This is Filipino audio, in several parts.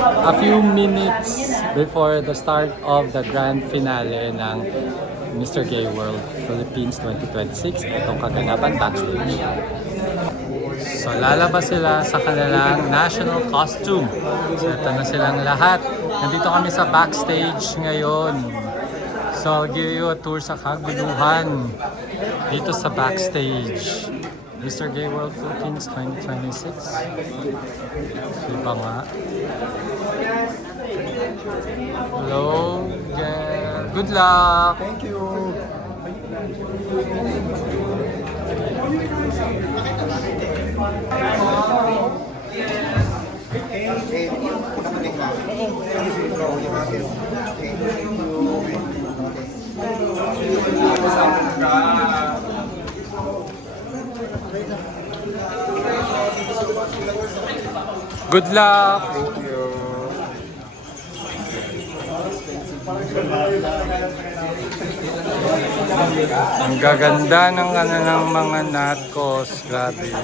A few minutes before the start of the grand finale ng Mr. Gay World Philippines 2026, itong kaganapan backstage. So lalabas sila sa kanilang national costume. So ito na silang lahat. Nandito kami sa backstage ngayon. So I'll give you a tour sa kaguluhan dito sa backstage. Mr. Gay World Philippines 2026. Diba nga? Hello. Yeah. Good luck. Thank you. Good luck. Thank you. Ang gaganda ng kanilang mga natkos. Grabe.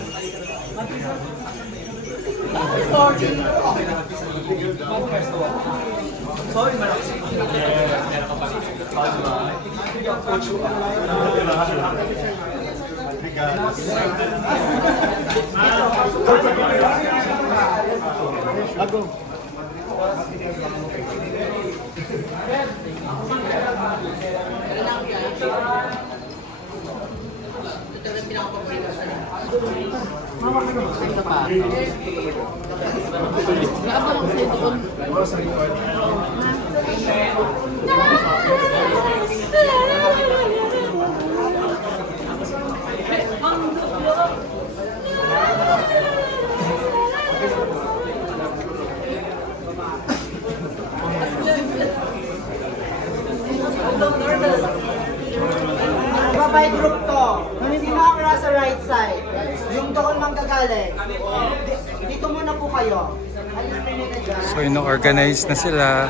By group to. Kung hindi nakakara sa right side, yung doon manggagaling. Dito muna po kayo. Alis na nila dyan. So ino-organize na sila.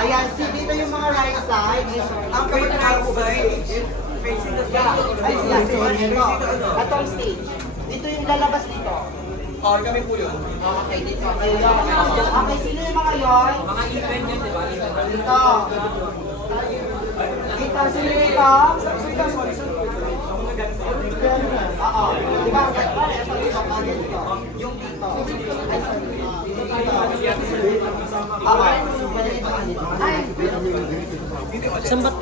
Ayan, see dito yung mga right side. Ang kapit na po ba stage? Ay, yan. So, ito. Atong stage. Dito yung lalabas dito. Kami po yun. Okay, dito. Okay, sino yung mga yon? Mga event yun, di ba? Dito. Dito, sino dito? Oo. Di ba? Yung dito. Ay, sorry. Oo. Ay. Sambat.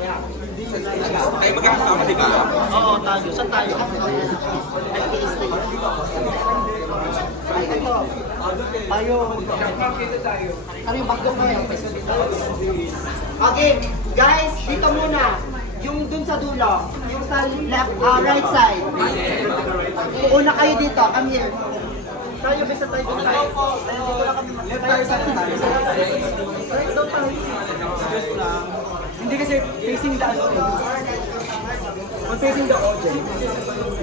Ay, magkakasama, di ba? Oo, tayo. Saan tayo? Ay, ito. Tayo. Kami yung bago ngayon. Okay, guys, dito muna. Yung dun sa dulo, yung sa left, right side. Una kayo dito, come here. Tayo, bisa tayo dito tayo. Dito lang kami tayo sa tayo. Right down tayo. Hindi kasi facing the facing the audience.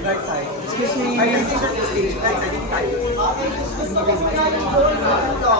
Right side. Excuse me. Ay, facing the stage. Right side. Dito tayo. Okay, gusto ko sa doon sa dulo.